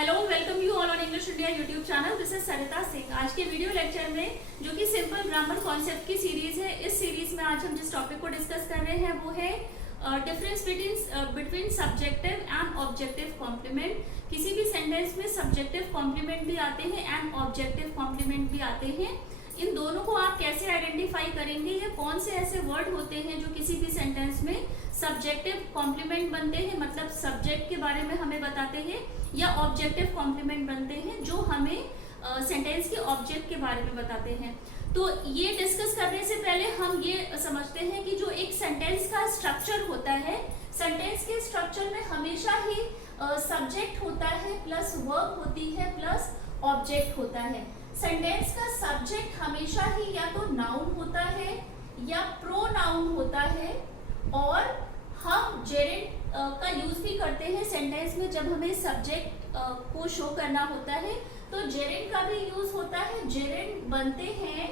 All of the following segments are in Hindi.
Hello, welcome you all on English India YouTube channel. This is Sarita Singh. आज के वीडियो लेक्चर में जो कि सिंपल ग्रामर कॉन्सेप्ट की सीरीज है, इस सीरीज में आज हम जिस टॉपिक को डिस्कस कर रहे हैं वो है difference between subjective and objective complement. किसी भी सेंटेंस में सब्जेक्टिव कॉम्प्लीमेंट भी आते हैं एंड ऑब्जेक्टिव कॉम्प्लीमेंट भी आते हैं। इन दोनों को आप कैसे आइडेंटिफाई करेंगे, या कौन से ऐसे वर्ड होते हैं जो किसी भी सेंटेंस में सब्जेक्टिव कॉम्प्लीमेंट बनते हैं, मतलब सब्जेक्ट के बारे में हमें बताते हैं, या ऑब्जेक्टिव कॉम्प्लीमेंट बनते हैं जो हमें सेंटेंस के ऑब्जेक्ट के बारे में बताते हैं। तो ये डिस्कस करने से पहले हम ये समझते हैं कि जो एक सेंटेंस का स्ट्रक्चर होता है, सेंटेंस के स्ट्रक्चर में हमेशा ही सब्जेक्ट होता है प्लस वर्ब होती है प्लस ऑब्जेक्ट होता है। सेंटेंस का सब्जेक्ट हमेशा ही या तो नाउन होता है या प्रोनाउन होता है, और हम जेरेंट का यूज भी करते हैं सेंटेंस में जब हमें सब्जेक्ट को शो करना होता है, तो जेरेंट का भी यूज होता है। जेरेंट बनते हैं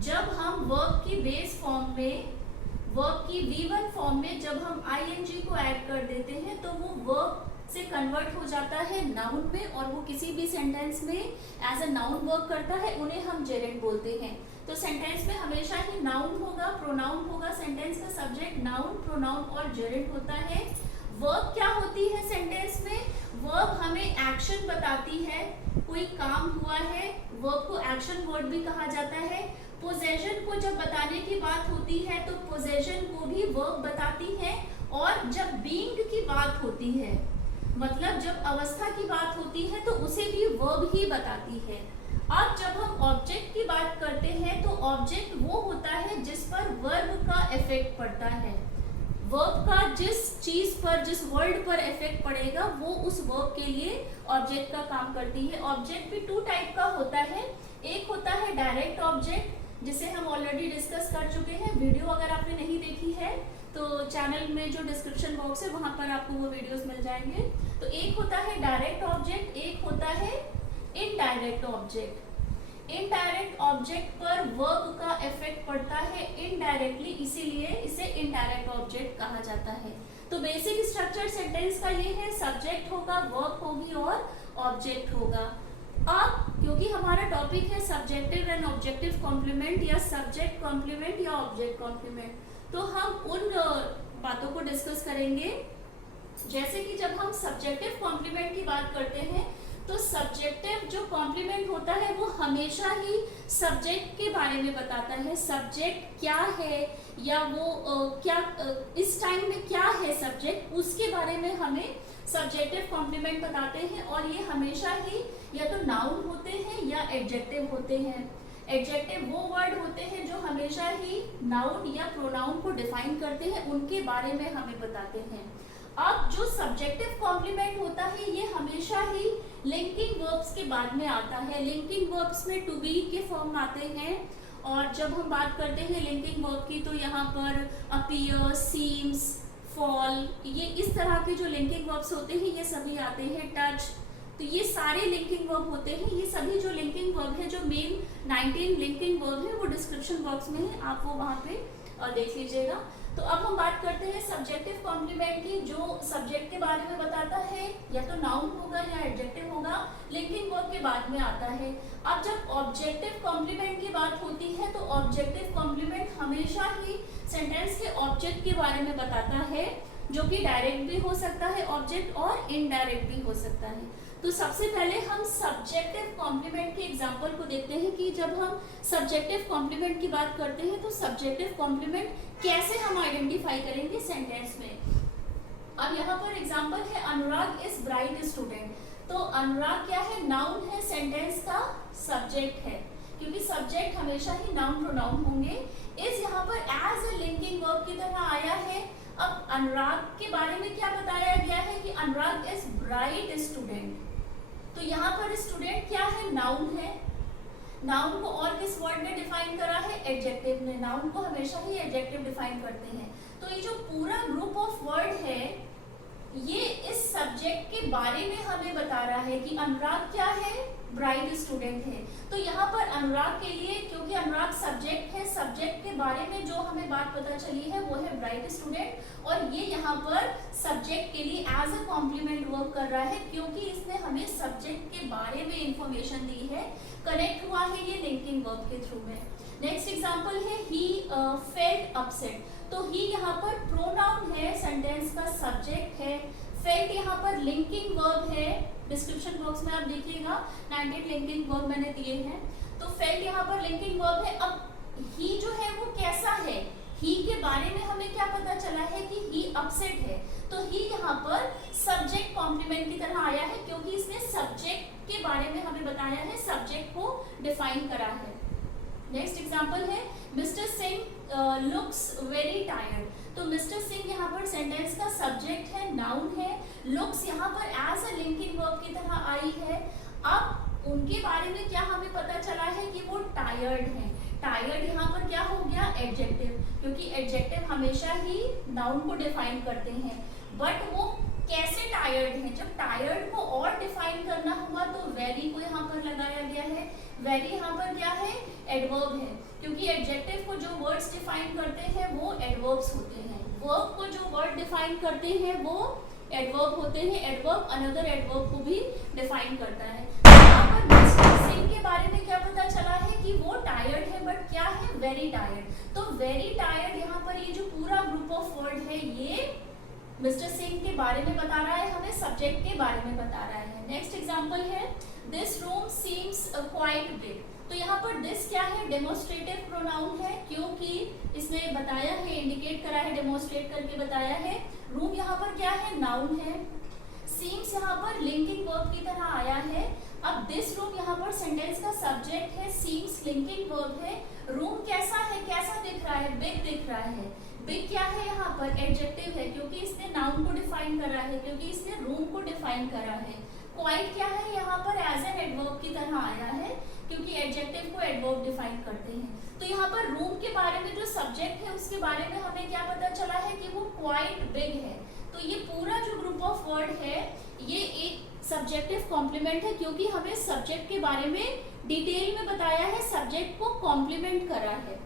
जब हम वर्ब की बेस फॉर्म में, वर्ब की V1 फॉर्म में जब हम ing को ऐड कर देते हैं तो वो वर्ब से कन्वर्ट हो जाता है नाउन में, और वो किसी भी सेंटेंस में एज अ नाउन वर्क करता है, उन्हें हम जेरेंट बोलते हैं। तो सेंटेंस में हमेशा ही नाउन होगा, प्रोनाउन होगा। सेंटेंस का सब्जेक्ट नाउन, प्रोनाउन और जेरेंट होता है। वर्ब क्या होती है सेंटेंस में? वर्ब हमें एक्शन बताती है, कोई काम हुआ है, वर्ब को एक्शन वर्ड भी कहा जाता है। पोजेशन को जब बताने की बात होती है तो पोजेशन को भी वर्ब बताती है, और जब बीइंग की बात होती है, मतलब जब अवस्था की बात होती है, तो उसे भी वर्ब ही बताती है। अब जब हम ऑब्जेक्ट की बात करते हैं तो ऑब्जेक्ट वो होता है जिस पर वर्ब का इफेक्ट पड़ता है। वर्ब का जिस चीज पर, जिस वर्ड पर इफेक्ट पड़ेगा, वो उस वर्ब के लिए ऑब्जेक्ट का काम करती है। ऑब्जेक्ट भी टू टाइप का होता है। एक होता है डायरेक्ट ऑब्जेक्ट, जिसे हम ऑलरेडी डिस्कस कर चुके हैं। वीडियो अगर आपने नहीं देखी है तो चैनल में जो डिस्क्रिप्शन बॉक्स है वहां पर आपको वो वीडियोस मिल जाएंगे। तो एक होता है डायरेक्ट ऑब्जेक्ट, एक होता है इनडायरेक्ट ऑब्जेक्ट। इनडायरेक्ट ऑब्जेक्ट पर वर्ब का इफेक्ट पड़ता है इनडायरेक्टली, इसीलिए इसे इनडायरेक्ट ऑब्जेक्ट कहा जाता है। तो बेसिक स्ट्रक्चर सेंटेंस का ये है, सब्जेक्ट होगा, वर्ब होगी और ऑब्जेक्ट होगा। अब क्योंकि हमारा टॉपिक है सब्जेक्टिव एंड ऑब्जेक्टिव कॉम्प्लीमेंट, या सब्जेक्ट कॉम्प्लीमेंट या ऑब्जेक्ट कॉम्प्लीमेंट, तो हम उन बातों को डिस्कस करेंगे। जैसे कि जब हम सब्जेक्टिव कॉम्प्लीमेंट की बात करते हैं तो सब्जेक्टिव जो कॉम्प्लीमेंट होता है वो हमेशा ही सब्जेक्ट के बारे में बताता है। सब्जेक्ट क्या है, या वो इस टाइम में क्या है सब्जेक्ट, उसके बारे में हमें सब्जेक्टिव कॉम्प्लीमेंट बताते हैं। और ये हमेशा ही या तो नाउन होते हैं या एडजेक्टिव होते हैं। एडजेक्टिव वो वर्ड होते हैं जो हमेशा ही नाउन या प्रोनाउन को डिफाइन करते हैं, उनके बारे में हमें बताते हैं। अब जो सब्जेक्टिव कॉम्प्लीमेंट होता है ये हमेशा ही लिंकिंग वर्ब्स के बाद में आता है। लिंकिंग वर्ब्स में टू बी के फॉर्म आते हैं, और जब हम बात करते हैं लिंकिंग वर्ब की तो यहाँ पर अपीयर, सीम्स, फॉल, ये इस तरह के जो लिंकिंग वर्ब्स होते हैं ये सभी आते हैं। टच, तो ये सारे लिंकिंग वर्ब होते हैं। ये सभी जो लिंकिंग वर्ब है, जो मेन 19 लिंकिंग वर्ब है, वो डिस्क्रिप्शन बॉक्स में है, आप वो वहाँ पे देख लीजिएगा। तो अब हम बात करते हैं सब्जेक्टिव कॉम्प्लीमेंट की, जो सब्जेक्ट के बारे में बताता है, या तो नाउन होगा या एडजेक्टिव होगा, लिंकिंग वर्ब के बाद में आता है। अब जब ऑब्जेक्टिव कॉम्प्लीमेंट की बात होती है तो ऑब्जेक्टिव कॉम्प्लीमेंट हमेशा ही सेंटेंस के ऑब्जेक्ट के बारे में बताता है, जो कि डायरेक्ट भी हो सकता है ऑब्जेक्ट और इनडायरेक्ट भी हो सकता है। तो सबसे पहले हम सब्जेक्टिव कॉम्प्लीमेंट के एग्जांपल को देखते हैं कि जब हम सब्जेक्टिव कॉम्प्लीमेंट की बात करते हैं तो सब्जेक्टिव कॉम्प्लीमेंट कैसे हम आइडेंटिफाई करेंगे सेंटेंस में। अब यहाँ पर एग्जांपल है, अनुराग इज ब्राइट स्टूडेंट। तो अनुराग क्या है? नाउन है, सेंटेंस का सब्जेक्ट है, क्योंकि सब्जेक्ट हमेशा ही नाउन प्रोनाउन होंगे। इस यहाँ पर एज ए लिंकिंग वर्ब की तरह आया है। अब अनुराग के बारे में क्या बताया गया है कि अनुराग इज ब्राइट स्टूडेंट। तो यहाँ पर स्टूडेंट क्या है? नाउन है। नाउन को और किस वर्ड ने डिफाइन करा है? एडजेक्टिव ने। नाउन को हमेशा ही एडजेक्टिव डिफाइन करते हैं। तो ये जो पूरा ग्रुप ऑफ वर्ड है, ये इस सब्जेक्ट के बारे में हमें बता रहा है कि अनुराग क्या है, ब्राइट स्टूडेंट है। तो यहाँ पर अनुराग के लिए, क्योंकि अनुराग सब्जेक्ट है, सब्जेक्ट के बारे में जो हमें बात पता चली है वो है ब्राइट स्टूडेंट, और ये यहाँ पर सब्जेक्ट के लिए एज अ कॉम्प्लीमेंट वर्क कर रहा है, क्योंकि इसने हमें सब्जेक्ट के बारे में इंफॉर्मेशन दी है। कनेक्ट हुआ है ये लिंकिंग वर्ब के थ्रू में। नेक्स्ट एग्जाम्पल है ही फेल्ट अपसेट। तो ही यहाँ पर प्रोनाउन है, सेंटेंस का सब्जेक्ट है। फेल्ट यहाँ पर लिंकिंग वर्ब है, डिस्क्रिप्शन बॉक्स में आप देखिएगा 98 लिंकिंग वर्ब मैंने दिए हैं। तो फेल्ट यहाँ पर लिंकिंग वर्ब है। अब ही जो है वो कैसा है, ही के बारे में हमें क्या पता चला है कि ही अपसेट है। तो ही यहाँ पर सब्जेक्ट कॉम्प्लीमेंट की तरह आया है, क्योंकि इसने सब्जेक्ट के बारे में हमें बताया है, सब्जेक्ट को डिफाइन करा है। नेक्स्ट एग्जाम्पल है mister Singh looks very tired. तो मिस्टर सिंह यहाँ पर सेंटेंस का सब्जेक्ट है, नाउन है। लुक्स यहाँ पर एज अ लिंकिंग वर्ब की तरह आई है। अब उनके बारे में क्या हमें पता चला है कि वो टायर्ड है। टायर्ड यहाँ पर क्या हो गया, एडजेक्टिव, क्योंकि एडजेक्टिव हमेशा ही नाउन को डिफाइन करते हैं। बट वो कैसे टायर्ड है, जब टायर्ड को और डिफाइन करना हुआ तो वेरी को यहाँ पर लगाया गया है। वेरी यहाँ पर क्या है, एडवर्ब है, क्योंकि एडजेक्टिव को जो वर्ड्स डिफाइन करते हैं वो एडवर्ब्स होते हैं। वर्ब को जो वर्ड डिफाइन करते हैं वो एडवर्ब होते हैं। एडवर्ब अनदर एडवर्ब को भी डिफाइन करता है। यहाँ पर मिस्टर सिंह के बारे में क्या पता चला है कि वो टायर्ड है, बट क्या है, वेरी टायर्ड। तो वेरी टायर्ड यहाँ पर ये जो पूरा ग्रुप ऑफ वर्ड है ये मिस्टर सिंह के बारे में बता रहा है, हमें सब्जेक्ट के बारे में बता रहा है। नेक्स्ट एग्जांपल है this room seems quite big. तो यहाँ पर दिस क्या है, डेमोस्ट्रेटिव प्रोनाउन है, क्योंकि इसने बताया है, इंडिकेट करा है, डेमोस्ट्रेट करके बताया है। रूम यहाँ पर क्या है, नाउन है। सीम्स यहाँ पर लिंकिंग वर्ब की तरह आया है। अब दिस रूम यहाँ पर सेंटेंस का सब्जेक्ट है, सीम्स लिंकिंग वर्ब है। रूम कैसा है, कैसा दिख रहा है, बिग दिख रहा है। बिग क्या है, यहाँ पर एडजेक्टिव है, क्योंकि इसने नाउन को डिफाइन करा है, क्योंकि इसने रूम को डिफाइन करा है। क्वाइट क्या है, यहाँ पर एज एन एडवर्ब की तरह आया है, क्योंकि एडजेक्टिव को एडवर्ब डिफाइन करते हैं। तो यहाँ पर रूम के बारे में जो सब्जेक्ट है उसके बारे में हमें क्या पता चला है कि वो क्वाइट बिग है। तो ये पूरा जो ग्रुप ऑफ वर्ड है ये एक सब्जेक्टिव कॉम्प्लीमेंट है, क्योंकि हमें सब्जेक्ट के बारे में डिटेल में बताया है, सब्जेक्ट को कॉम्प्लीमेंट करा है।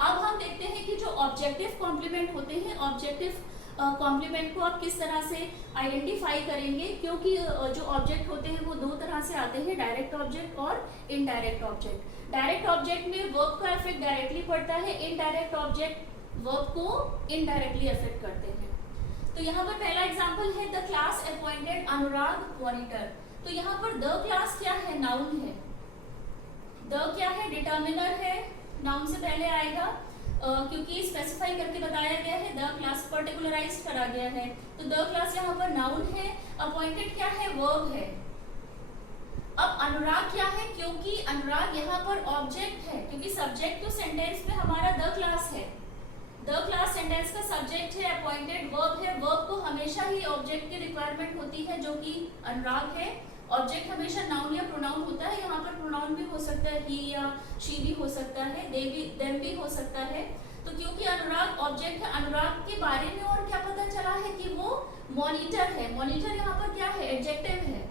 अब हम देखते हैं कि जो ऑब्जेक्टिव कॉम्प्लीमेंट होते हैं, ऑब्जेक्टिव कॉम्प्लीमेंट को आप किस तरह से आइडेंटिफाई करेंगे, क्योंकि जो ऑब्जेक्ट होते हैं वो दो तरह से आते हैं, डायरेक्ट ऑब्जेक्ट और इनडायरेक्ट ऑब्जेक्ट। डायरेक्ट ऑब्जेक्ट में वर्ब का इफेक्ट डायरेक्टली पड़ता है, इनडायरेक्ट ऑब्जेक्ट वर्ब को इनडायरेक्टली इफेक्ट करते हैं। तो यहाँ पर पहला एग्जांपल है the class appointed Anurag monitor. तो यहाँ पर द क्लास क्या है, नाउन है। द क्या है, डिटर्मिनर है, नाउन से पहले आएगा, क्योंकि स्पेसिफाई करके बताया गया है, द क्लास पर्टिकुलराइज करा गया है। तो द क्लास यहाँ पर नाउन है। अपॉइंटेड क्या है, वर्ब है। अब अनुराग क्या है, क्योंकि अनुराग यहाँ पर ऑब्जेक्ट है, क्योंकि सब्जेक्ट तो सेंटेंस में हमारा द क्लास है। द क्लास सेंटेंस का सब्जेक्ट है, अपॉइंटेड वर्ब है। वर्ब को हमेशा ही ऑब्जेक्ट की रिक्वायरमेंट होती है, जो कि अनुराग है। ऑब्जेक्ट हमेशा नाउन या प्रोनाउन होता है। यहाँ पर प्रोनाउन भी हो सकता है, ही या शी भी हो सकता है, दे भी, देम भी हो सकता है। तो क्योंकि अनुराग ऑब्जेक्ट है, अनुराग के बारे में और क्या पता चला है कि वो मॉनिटर है। मॉनिटर यहाँ पर क्या है, एडजेक्टिव है।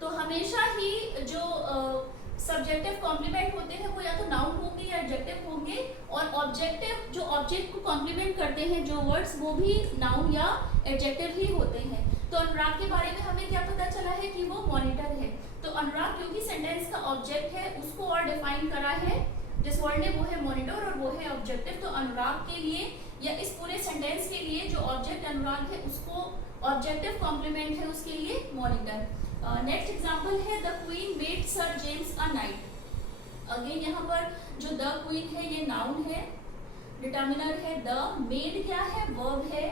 तो हमेशा ही जो सब्जेक्टिव कॉम्प्लीमेंट होते हैं वो या तो नाउन होंगे या एडजेक्टिव होंगे, और ऑब्जेक्टिव जो ऑब्जेक्ट को कॉम्प्लीमेंट करते हैं जो वर्ड्स, वो भी नाउन या एडजेक्टिव ही होते हैं। तो अनुराग के बारे में हमें क्या पता चला है कि वो मॉनिटर है। तो अनुराग क्योंकि सेंटेंस का ऑब्जेक्ट है उसको और डिफाइन करा है जिस वर्ड ने, वो है मॉनिटर और वो है ऑब्जेक्टिव। तो अनुराग के लिए या इस पूरे सेंटेंस के लिए जो ऑब्जेक्ट अनुराग है उसको ऑब्जेक्टिव कॉम्प्लीमेंट है, उसके लिए मॉनिटर। नेक्स्ट एग्जांपल है the queen made sir James a night. Again यहाँ पर जो द क्वीन है ये नाउन है, डिटर्मिनर है। द मेड क्या है, वर्ब है।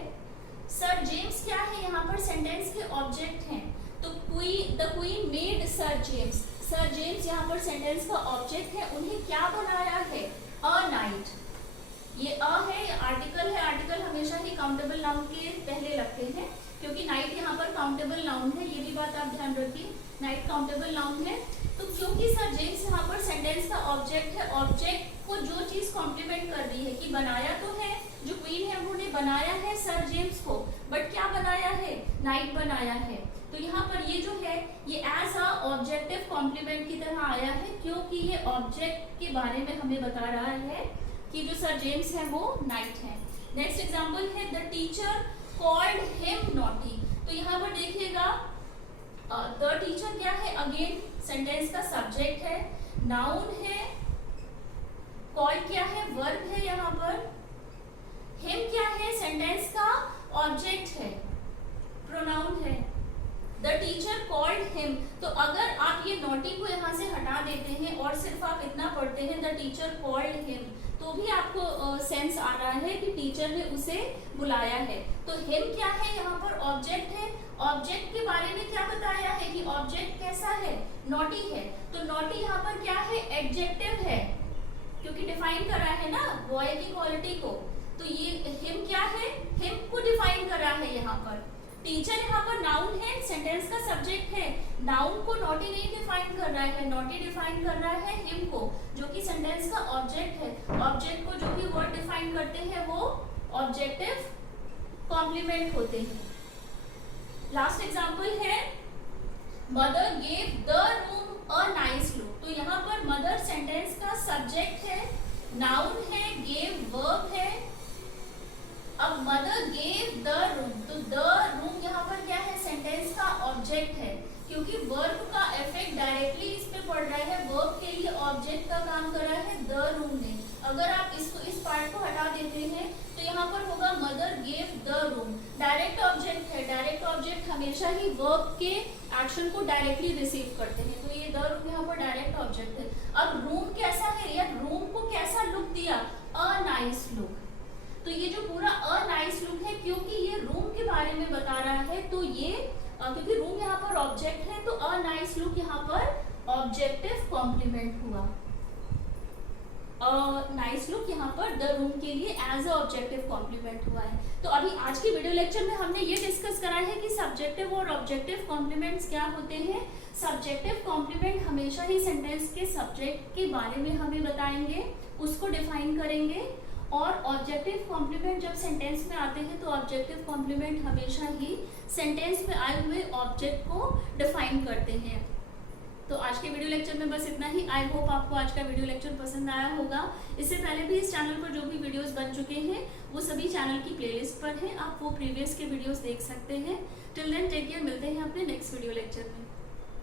सर जेम्स क्या है, यहाँ पर सेंटेंस के ऑब्जेक्ट हैं। तो the queen made sir James, sir James यहाँ पर सेंटेंस का ऑब्जेक्ट है। उन्हें क्या बनाया है, अ नाइट। ये अ है, ये आर्टिकल है। आर्टिकल हमेशा ही काउंटेबल नाउन के पहले लगते हैं, क्योंकि नाइट यहाँ पर काउंटेबल नाउन है, ये भी बात आप ध्यान रखिए, नाइट काउंटेबल नाउन है। तो क्योंकि सर जेम्स यहाँ पर सेंटेंस का ऑब्जेक्ट है, ऑब्जेक्ट को जो चीज कॉम्प्लीमेंट कर रही है कि बनाया तो है, जो क्वीन है उन्होंने बनाया है सर जेम्स को, बट क्या बनाया है, नाइट बनाया है। तो यहाँ पर ये जो है ये एज अ ऑब्जेक्टिव कॉम्प्लीमेंट की तरह आया है, क्योंकि ये ऑब्जेक्ट के बारे में हमें बता रहा है कि जो सर जेम्स है वो नाइट है। नेक्स्ट एग्जाम्पल है the teacher called him naughty. तो यहाँ पर देखिएगा द टीचर क्या है, अगेन सेंटेंस का सब्जेक्ट है, नाउन है, कॉल्ड क्या है, वर्ब है यहाँ पर, हिम क्या है, सेंटेंस का ऑब्जेक्ट है, प्रोनाउन है, द टीचर कॉल्ड हिम। तो अगर आप ये नॉटी को यहाँ से हटा देते हैं और सिर्फ आप इतना पढ़ते हैं द टीचर कॉल्ड हिम, तो भी आपको सेंस आ रहा है कि टीचर ने उसे बुलाया है। तो हिम क्या है, यहाँ पर ऑब्जेक्ट है। ऑब्जेक्ट के बारे में क्या बताया है कि ऑब्जेक्ट कैसा है, नॉटी है। तो नॉटी यहाँ पर क्या है, एडजेक्टिव है, क्योंकि डिफाइन कर रहा है ना बॉय की क्वालिटी को। तो ये हिम क्या है, हिम को डिफाइन कर रहा है यहाँ पर। टीचर यहाँ पर नाउन है, सेंटेंस का सब्जेक्ट है, नाउन को नॉटी नहीं डिफाइन कर रहा है, नॉटी डिफाइन कर रहा है हिम को, जो कि सेंटेंस का ऑब्जेक्ट है। ऑब्जेक्ट को जो भी वर्ड डिफाइन करते हैं वो ऑब्जेक्टिव कॉम्प्लीमेंट होते हैं। लास्ट एग्जांपल है mother gave the room a nice look. तो यहाँ पर मदर सेंटेंस का सब्जेक्ट है, नाउन है, गेव वर्ब है। अब मदर गेव द रूम, तो द रूम यहाँ पर क्या है, सेंटेंस का ऑब्जेक्ट है, क्योंकि वर्ब का इफेक्ट डायरेक्टली इस पे पड़ रहा है, वर्ब के लिए ऑब्जेक्ट का काम कर रहा है द रूम ने। अगर आप इसको इस पार्ट को हटा देते हैं तो यहाँ पर होगा mother gave the room, direct object है। डायरेक्ट ऑब्जेक्ट हमेशा ही वर्ब के एक्शन को डायरेक्टली रिसीव करते हैं, तो ये द रूम यहाँ पर डायरेक्ट ऑब्जेक्ट है। अब रूम कैसा है, या रूम को कैसा लुक दिया, अ नाइस लुक। तो ये जो पूरा अ नाइस लुक है, क्योंकि ये रूम के बारे में बता रहा है, तो ये क्योंकि रूम यहाँ पर ऑब्जेक्ट है, तो अ नाइस लुक यहाँ पर ऑब्जेक्टिव कॉम्प्लीमेंट हुआ। नाइस लुक यहाँ पर द रूम के लिए एज अ ऑब्जेक्टिव कॉम्प्लीमेंट हुआ है। तो अभी आज की वीडियो लेक्चर में हमने ये डिस्कस करा है कि सब्जेक्टिव और ऑब्जेक्टिव कॉम्प्लीमेंट्स क्या होते हैं। सब्जेक्टिव कॉम्प्लीमेंट हमेशा ही सेंटेंस के सब्जेक्ट के बारे में हमें बताएंगे, उसको डिफाइन करेंगे, और ऑब्जेक्टिव कॉम्प्लीमेंट जब सेंटेंस में आते हैं तो ऑब्जेक्टिव कॉम्प्लीमेंट हमेशा ही सेंटेंस में आए हुए ऑब्जेक्ट को डिफाइन करते हैं। तो आज के वीडियो लेक्चर में बस इतना ही। आई होप आपको आज का वीडियो लेक्चर पसंद आया होगा। इससे पहले भी इस चैनल पर जो भी वीडियोस बन चुके हैं वो सभी चैनल की प्लेलिस्ट पर हैं, आप वो प्रीवियस के वीडियोस देख सकते हैं। टिल देन टेक केयर, मिलते हैं अपने नेक्स्ट वीडियो लेक्चर में।